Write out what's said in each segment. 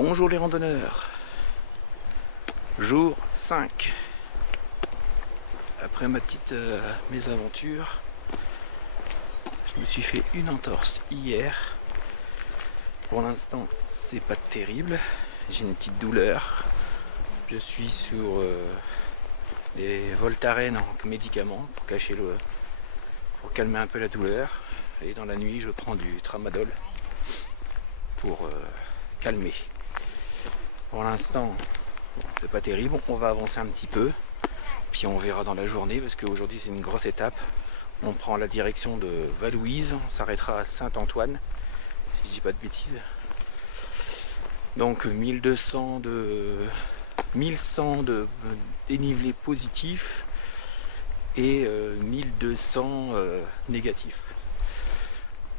Bonjour les randonneurs. Jour 5. Après ma petite mésaventure, je me suis fait une entorse hier. Pour l'instant, c'est pas terrible. J'ai une petite douleur. Je suis sur les Voltaren en médicaments pour pour calmer un peu la douleur. Et dans la nuit, je prends du tramadol pour calmer. Pour l'instant, c'est pas terrible. On va avancer un petit peu, puis on verra dans la journée parce qu'aujourd'hui c'est une grosse étape. On prend la direction de Valouise, on s'arrêtera à Saint-Antoine, si je dis pas de bêtises. Donc 1100 de dénivelé positif et 1200 négatifs.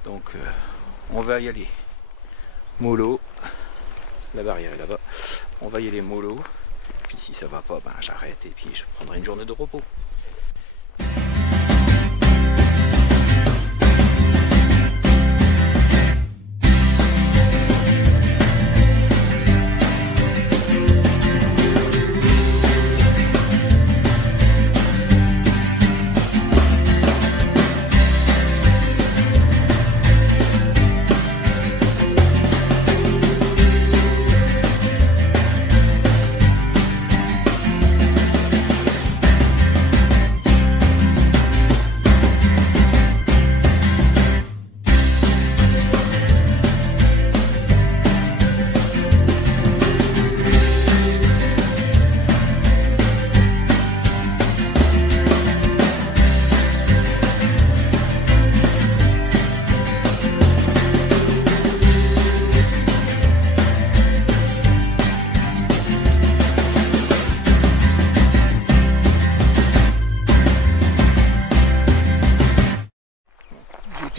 Donc on va y aller mollo. La barrière est là-bas. On va y aller mollo. Puis si ça va pas, ben j'arrête et puis je prendrai une journée de repos.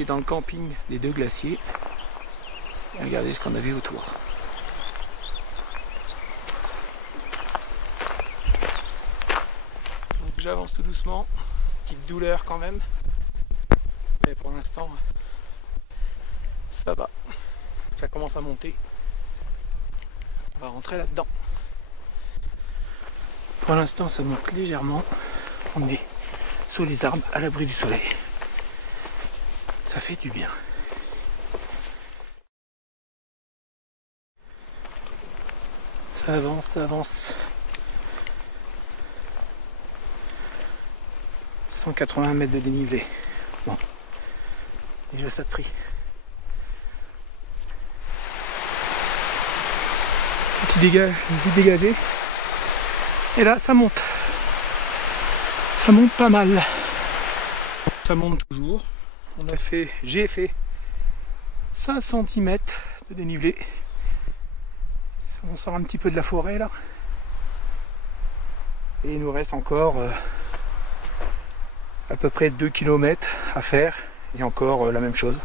Dans le camping des deux glaciers et regardez ce qu'on avait autour. J'avance tout doucement, petite douleur quand même, mais pour l'instant ça va, ça commence à monter. On va rentrer là-dedans. Pour l'instant ça monte légèrement, on est sous les arbres à l'abri du soleil. Ça fait du bien. Ça avance, ça avance. 180 mètres de dénivelé. Bon. Déjà ça de prix. Petit dégât, dégagé. Et là ça monte. Ça monte pas mal. Ça monte toujours. J'ai fait 5 cm de dénivelé. On sort un petit peu de la forêt là. Et il nous reste encore à peu près 2 km à faire. Et encore la même chose.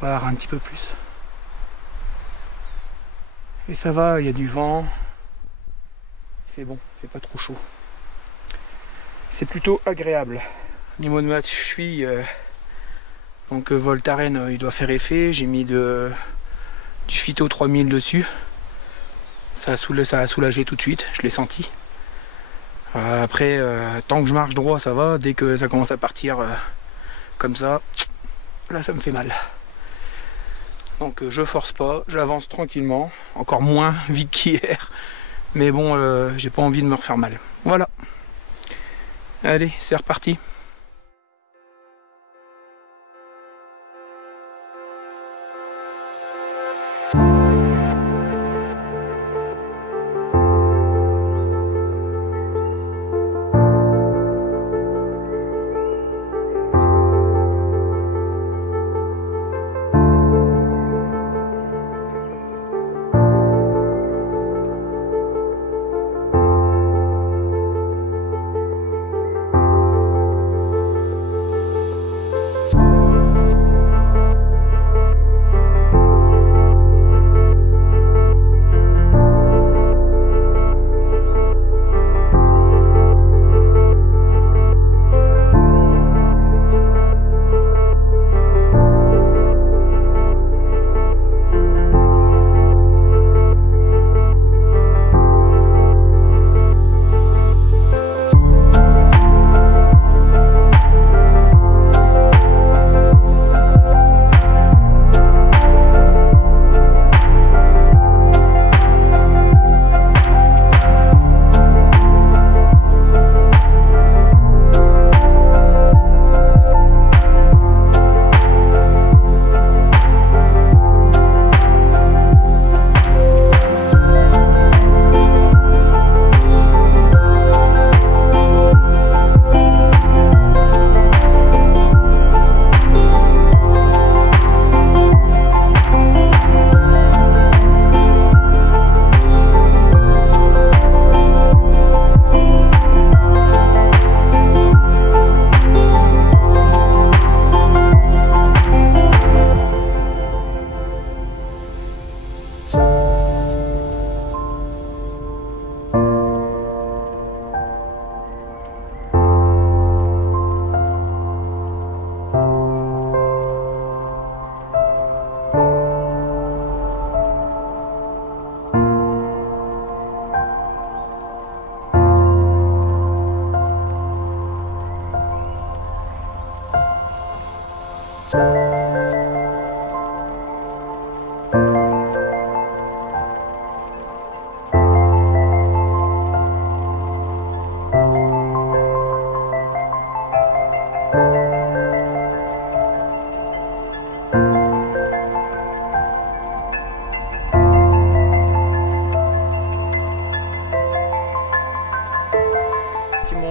Voire un petit peu plus. Et ça va, il y a du vent. C'est bon, c'est pas trop chaud. C'est plutôt agréable. Au niveau de ma cheville, donc Voltaren, il doit faire effet. J'ai mis du Phyto 3000 dessus. Ça a soulagé tout de suite, je l'ai senti. Après, tant que je marche droit, ça va. Dès que ça commence à partir comme ça, là ça me fait mal. Donc je force pas, j'avance tranquillement. Encore moins vite qu'hier. Mais bon, j'ai pas envie de me refaire mal. Voilà. Allez, c'est reparti.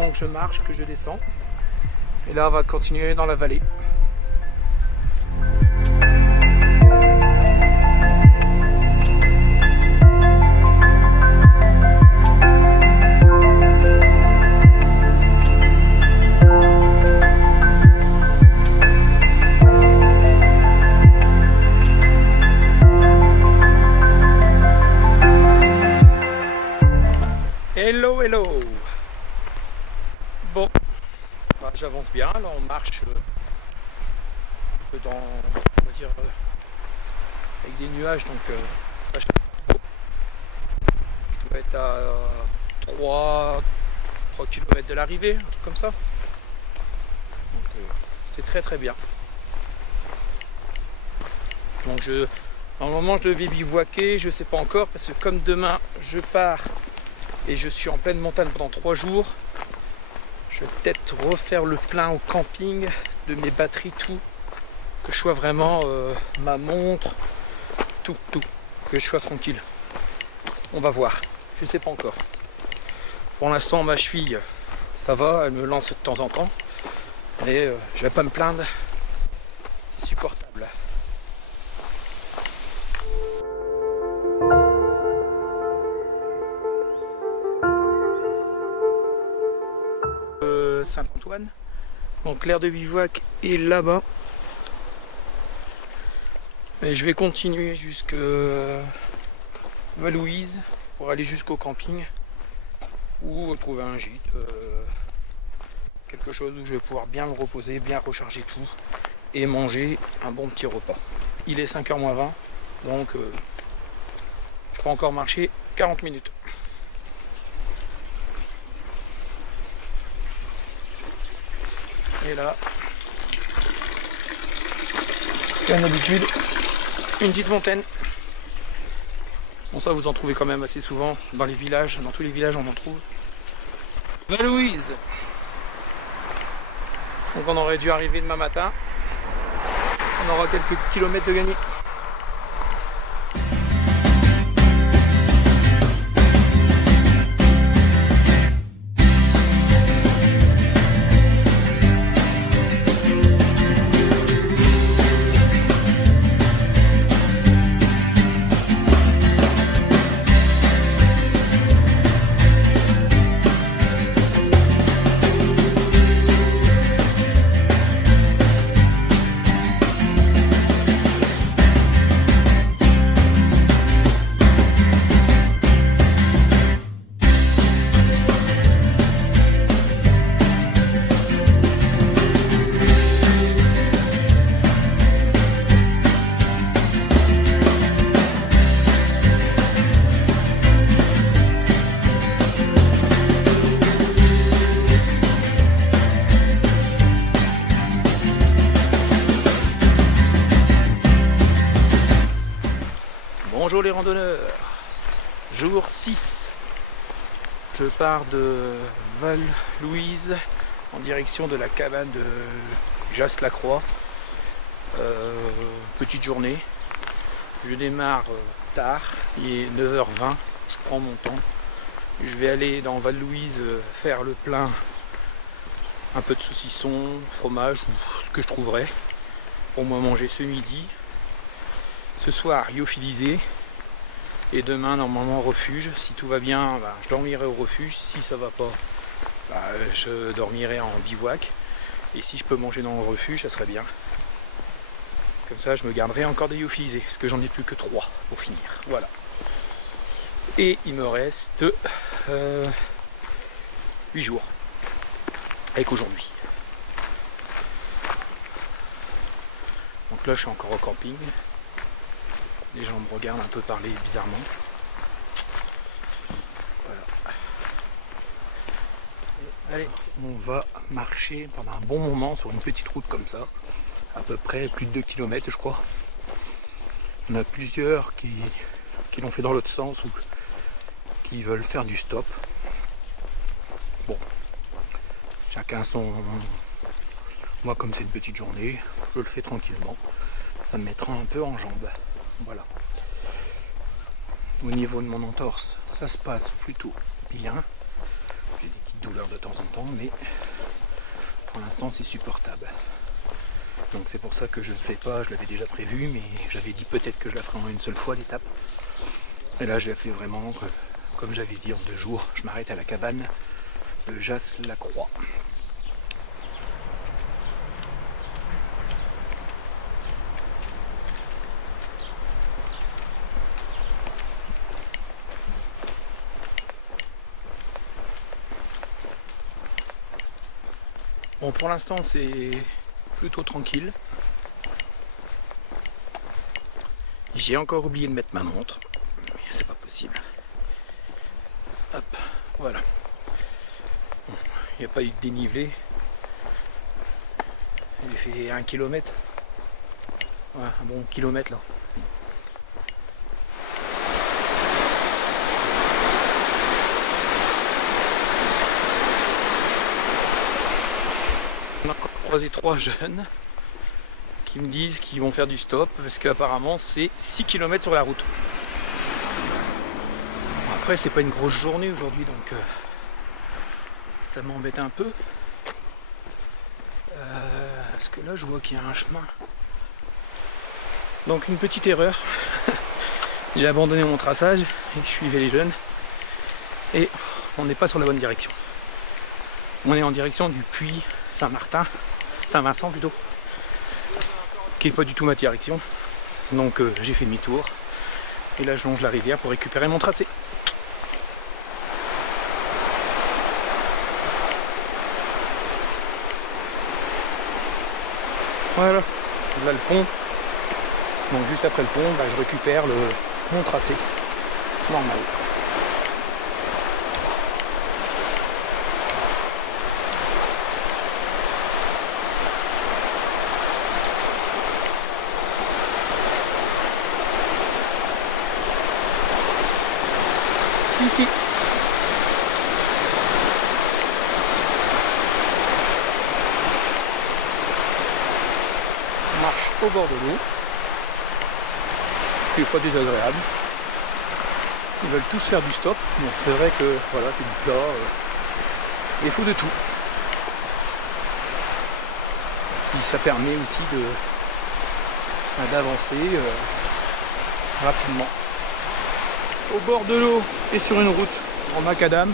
pendant que je marche que je descends. Et là on va continuer dans la vallée. Hello, hello. Bon, bah, j'avance bien. Là, on marche un peu dans, on va dire, avec des nuages, donc ça chauffe pas trop. Je dois être à 3 km de l'arrivée, un truc comme ça. Donc c'est très très bien. Donc normalement je devais bivouaquer, je sais pas encore, parce que comme demain je pars et je suis en pleine montagne pendant 3 jours, je vais peut-être refaire le plein au camping de mes batteries, tout, que je sois vraiment ma montre, tout, que je sois tranquille. On va voir, je sais pas encore. Pour l'instant ma cheville, ça va, elle me lance de temps en temps, mais je vais pas me plaindre, c'est supportable. Saint-Antoine, donc l'aire de bivouac est là-bas, et je vais continuer jusqu'à Val-Louise pour aller jusqu'au camping ou trouver un gîte, quelque chose où je vais pouvoir bien me reposer, bien recharger tout et manger un bon petit repas. Il est 5h moins 20, donc je peux encore marcher 40 minutes. Et là, comme d'habitude, une petite fontaine. Bon, ça vous en trouvez quand même assez souvent dans les villages, dans tous les villages on en trouve. Val-Louise. Donc on aurait dû arriver demain matin. On aura quelques kilomètres de gagner. Bonjour les randonneurs, jour 6, je pars de Val-Louise en direction de la cabane de Jasse-la-Croix. Petite journée, je démarre tard, il est 9h20, je prends mon temps, je vais aller dans Val-Louise faire le plein, un peu de saucisson, fromage ou ce que je trouverai pour moi manger ce midi. Ce soir lyophilisé et demain normalement refuge. Si tout va bien, bah, je dormirai au refuge. Si ça va pas, bah, je dormirai en bivouac. Et si je peux manger dans le refuge, ça serait bien. Comme ça je me garderai encore des lyophilisés, parce que j'en ai plus que 3 pour finir. Voilà. Et il me reste 8 jours avec aujourd'hui. Donc là je suis encore au camping. Les gens me regardent un peu parler bizarrement. Voilà. Allez, on va marcher pendant un bon moment sur une petite route comme ça. À peu près plus de 2 km je crois. On a plusieurs qui l'ont fait dans l'autre sens ou qui veulent faire du stop. Bon, chacun son... Moi comme c'est une petite journée, je le fais tranquillement. Ça me mettra un peu en jambes. Voilà. Au niveau de mon entorse, ça se passe plutôt bien. J'ai des petites douleurs de temps en temps, mais pour l'instant c'est supportable. Donc c'est pour ça que je ne le fais pas, je l'avais déjà prévu, mais j'avais dit peut-être que je la ferai en une seule fois l'étape. Et là je la fais vraiment, comme j'avais dit, en 2 jours. Je m'arrête à la cabane de Jasse-la-Croix. Bon, pour l'instant c'est plutôt tranquille. J'ai encore oublié de mettre ma montre, mais c'est pas possible. Hop, voilà. Bon, il n'y a pas eu de dénivelé. J'ai fait 1 km. Ouais, un bon kilomètre là. On a encore croisé 3 jeunes qui me disent qu'ils vont faire du stop parce qu'apparemment c'est 6 km sur la route. Après c'est pas une grosse journée aujourd'hui, donc ça m'embête un peu. Parce que là je vois qu'il y a un chemin. Donc une petite erreur. J'ai abandonné mon traçage et je suivais les jeunes. Et on n'est pas sur la bonne direction. On est en direction du puits Saint-Martin, Saint-Vincent plutôt, qui n'est pas du tout ma direction. Donc j'ai fait demi-tour. Et là je longe la rivière pour récupérer mon tracé. Voilà, là le pont. Donc juste après le pont, bah, je récupère mon tracé normal. Ici. On marche au bord de l'eau, qui n'est pas désagréable. Ils veulent tous faire du stop, donc c'est vrai que voilà, c'est du plat, il faut de tout. Puis ça permet aussi d'avancer rapidement. Au bord de l'eau et sur une route en macadam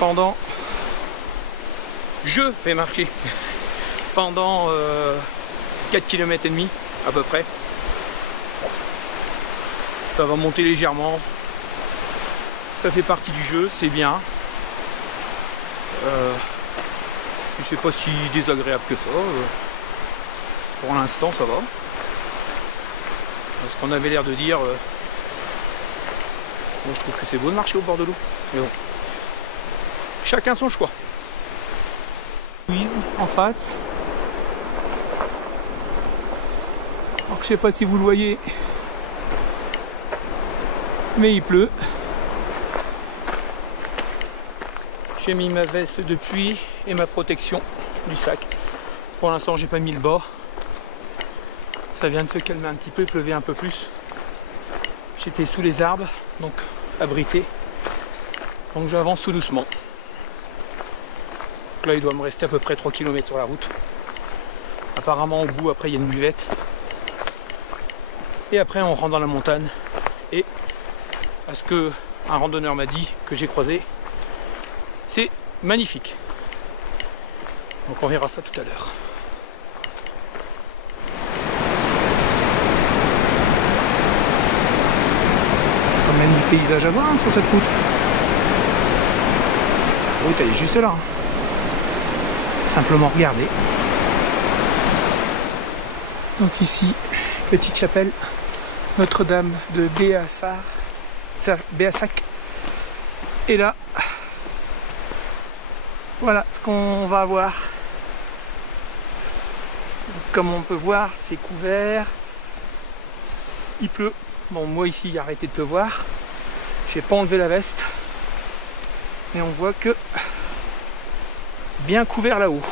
pendant, je vais marcher pendant 4 km et demi à peu près. Ça va monter légèrement, ça fait partie du jeu, c'est bien. C'est pas si désagréable que ça. Pour l'instant ça va. Parce qu'on avait l'air de dire moi je trouve que c'est beau de marcher au bord de l'eau. Mais bon. Chacun son choix. En face. Alors, je sais pas si vous le voyez, mais il pleut. J'ai mis ma veste de pluie et ma protection du sac. Pour l'instant j'ai pas mis le bas. Ça vient de se calmer un petit peu, il pleuvait un peu plus. J'étais sous les arbres, donc abrité. Donc j'avance tout doucement. Donc là il doit me rester à peu près 3 km sur la route. Apparemment au bout après il y a une buvette. Et après on rentre dans la montagne. Et à ce que un randonneur m'a dit que j'ai croisé, c'est magnifique. Donc on verra ça tout à l'heure. Quand même du paysage à voir hein, sur cette route. La route elle est juste là. Simplement regarder. Donc ici, petite chapelle Notre-Dame de Béassac. Et là, voilà ce qu'on va avoir. Comme on peut voir, c'est couvert. Il pleut. Bon, moi ici, il a arrêté de pleuvoir. J'ai pas enlevé la veste. Et on voit que c'est bien couvert là-haut.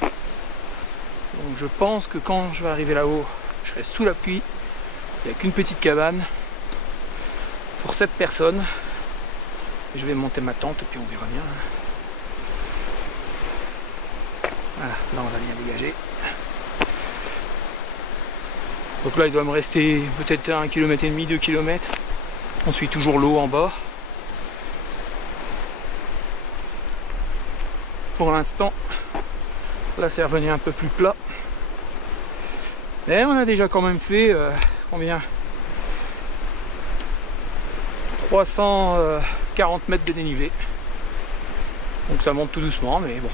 Donc je pense que quand je vais arriver là-haut, je serai sous la pluie. Il n'y a qu'une petite cabane pour 7 personnes. Je vais monter ma tente et puis on verra bien. Voilà, là on a bien dégagé. Donc là il doit me rester peut-être 1,5 km, 2 km. On suit toujours l'eau en bas. Pour l'instant, là c'est revenu un peu plus plat. Mais on a déjà quand même fait combien 340 mètres de dénivelé. Donc ça monte tout doucement, mais bon.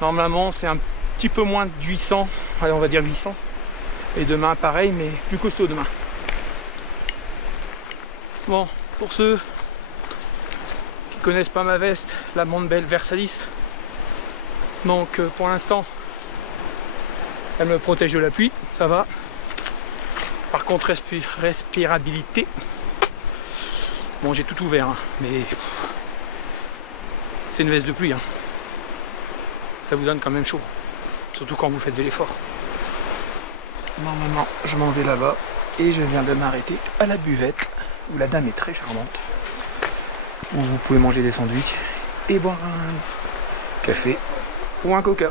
Normalement c'est un petit peu moins de 800. Allez, on va dire 800. Et demain pareil, mais plus costaud demain. Bon, pour ceux qui connaissent pas ma veste, la Montbell Versalis. Donc pour l'instant, elle me protège de la pluie, ça va. Par contre, respirabilité. Bon, j'ai tout ouvert, hein, mais c'est une veste de pluie. Hein. Ça vous donne quand même chaud, surtout quand vous faites de l'effort. Normalement, je m'en vais là-bas et je viens de m'arrêter à la buvette où la dame est très charmante, où vous pouvez manger des sandwichs et boire un café ou un coca.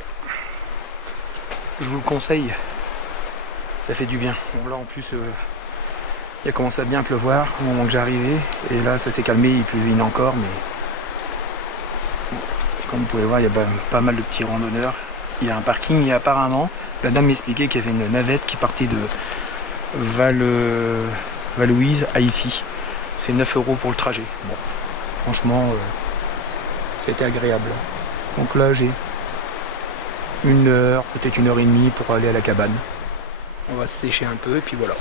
Je vous le conseille, ça fait du bien. Bon là en plus il a commencé à bien pleuvoir au moment que j'arrivais et là ça s'est calmé, il pleuvait encore, mais bon, comme vous pouvez voir il y a pas mal de petits randonneurs. Il y a un parking et apparemment la dame m'expliquait qu'il y avait une navette qui partait de Val-Louise à ici. C'est 9 € pour le trajet. Bon, franchement ça a été agréable. Donc là j'ai 1 heure, peut-être 1h30 pour aller à la cabane. On va se sécher un peu et puis voilà.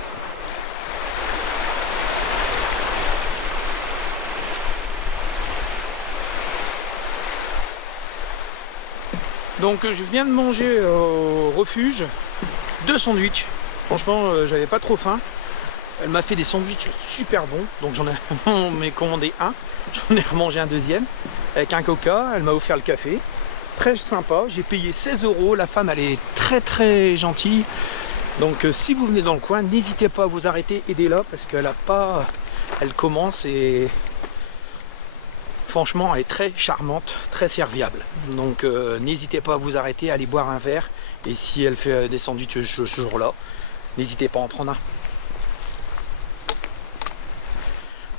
Donc je viens de manger au refuge 2 sandwichs. Franchement j'avais pas trop faim. Elle m'a fait des sandwichs super bons. Donc j'en ai commandé un. J'en ai remangé un deuxième avec un coca. Elle m'a offert le café. Très sympa, j'ai payé 16 €, la femme elle est très gentille, donc si vous venez dans le coin, n'hésitez pas à vous arrêter, aidez-la parce qu'elle a pas, elle commence et franchement elle est très charmante, très serviable, donc n'hésitez pas à vous arrêter, à aller boire un verre et si elle fait des sandwichs ce jour-là, n'hésitez pas à en prendre un.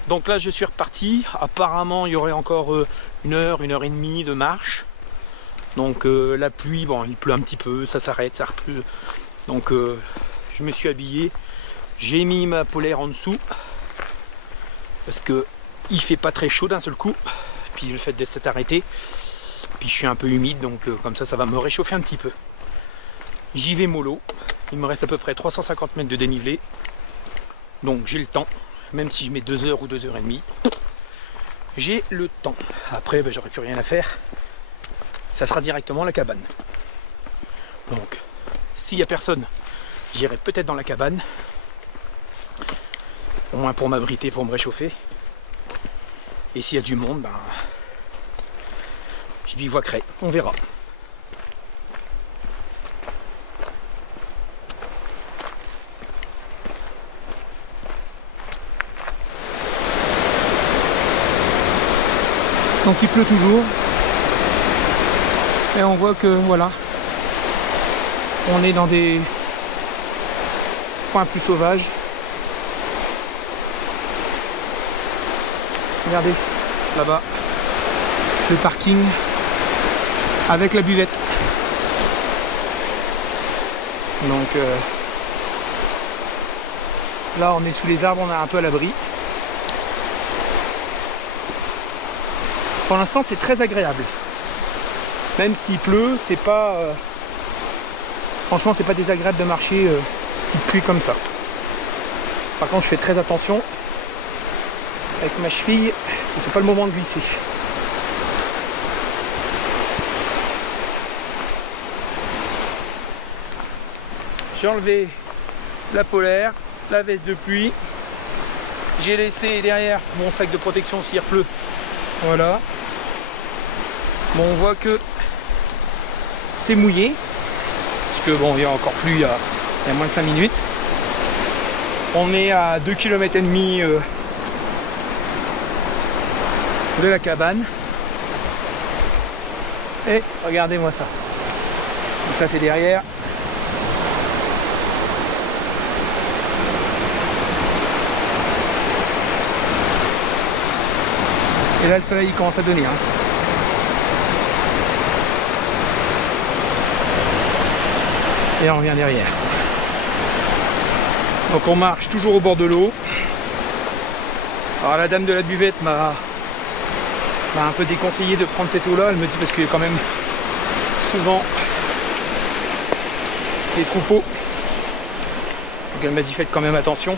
Donc là je suis reparti, apparemment il y aurait encore 1 heure, 1h30 de marche. Donc la pluie, bon il pleut un petit peu, ça s'arrête, ça repleut. Donc je me suis habillé, j'ai mis ma polaire en dessous parce que il fait pas très chaud d'un seul coup. Puis le fait de s'être arrêté, puis je suis un peu humide, donc comme ça va me réchauffer un petit peu. J'y vais mollo, il me reste à peu près 350 mètres de dénivelé. Donc j'ai le temps, même si je mets 2 heures ou 2h30. J'ai le temps. Après j'aurais plus rien à faire. Ça sera directement la cabane. Donc, s'il n'y a personne, j'irai peut-être dans la cabane. Au moins pour m'abriter, pour me réchauffer. Et s'il y a du monde, ben, je bivouaquerai. On verra. Donc il pleut toujours. Et on voit que voilà, on est dans des coins plus sauvages. Regardez, là-bas, le parking avec la buvette. Donc là, on est sous les arbres, on est un peu à l'abri. Pour l'instant, c'est très agréable. Même s'il pleut, c'est pas... franchement, c'est pas désagréable de marcher petite pluie comme ça. Par contre, je fais très attention avec ma cheville, parce que c'est pas le moment de glisser. J'ai enlevé la polaire, la veste de pluie. J'ai laissé derrière mon sac de protection s'il pleut. Voilà. Bon, on voit que c'est mouillé, parce que bon, il y a encore plus, il y a moins de 5 minutes. On est à 2,5 km de la cabane. Et regardez-moi ça. Donc ça c'est derrière. Et là le soleil il commence à donner. Hein. Et on revient derrière. Donc on marche toujours au bord de l'eau. Alors la dame de la buvette m'a un peu déconseillé de prendre cette eau là. Elle me dit parce qu'il y a quand même souvent des troupeaux. Donc elle m'a dit faites quand même attention.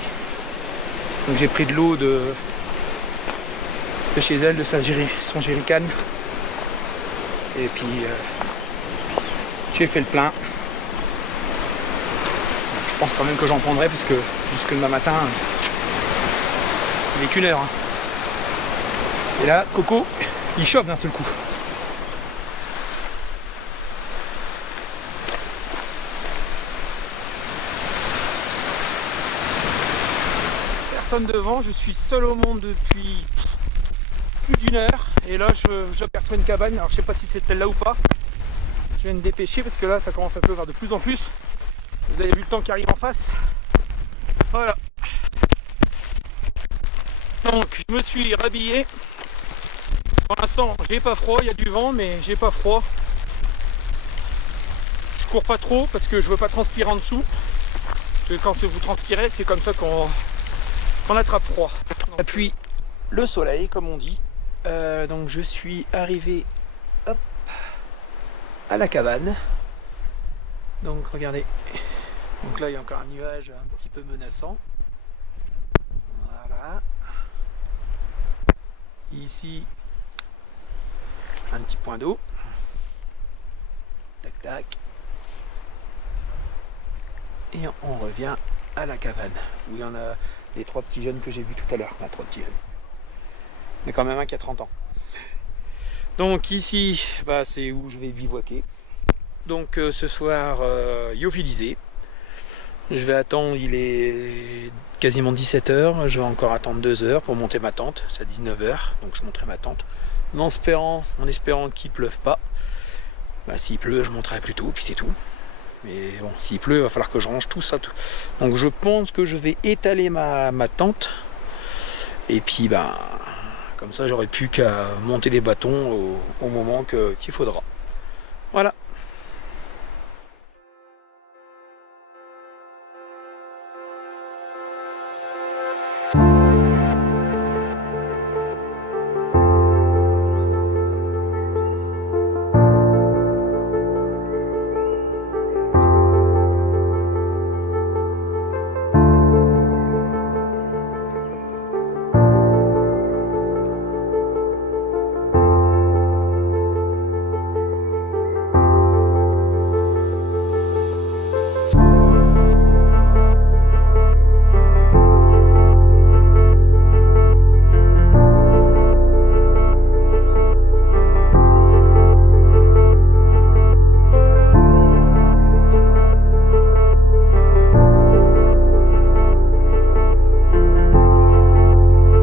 Donc j'ai pris de l'eau de chez elle, de son jerrycan. Et puis j'ai fait le plein. Je pense quand même que j'en prendrai parce que jusque demain matin il n'est qu'une heure. Hein. Et là, Coco, il chauffe d'un seul coup. Personne devant, je suis seul au monde depuis plus d'une heure. Et là, j'aperçois une cabane. Alors, je sais pas si c'est celle-là ou pas. Je vais me dépêcher parce que là, ça commence à pleuvoir de plus en plus. Vous avez vu le temps qui arrive en face. Voilà. Donc, je me suis rhabillé. Pour l'instant, j'ai pas froid. Il y a du vent, mais j'ai pas froid. Je cours pas trop parce que je veux pas transpirer en dessous. Parce que quand vous transpirez, c'est comme ça qu'on attrape froid. Et puis, le soleil, comme on dit. Donc, je suis arrivé hop, à la cabane. Donc, regardez. Donc là, il y a encore un nuage un petit peu menaçant. Voilà. Ici, un petit point d'eau. Tac, tac. Et on revient à la cabane, où il y en a les 3 petits jeunes que j'ai vus tout à l'heure. Enfin, 3 petits jeunes. Mais quand même un qui a 30 ans. Donc ici, bah, c'est où je vais bivouaquer. Donc ce soir, lyophilisé. Je vais attendre, il est quasiment 17 h, je vais encore attendre 2 heures pour monter ma tente, c'est à 19 h, donc je monterai ma tente. En espérant qu'il ne pleuve pas. Bah, s'il pleut, je monterai plus tôt, puis c'est tout. Mais bon, s'il pleut, il va falloir que je range tout ça. Donc je pense que je vais étaler ma tente. Et puis, bah, comme ça, j'aurai plus qu'à monter les bâtons au moment qu'il faudra. Voilà.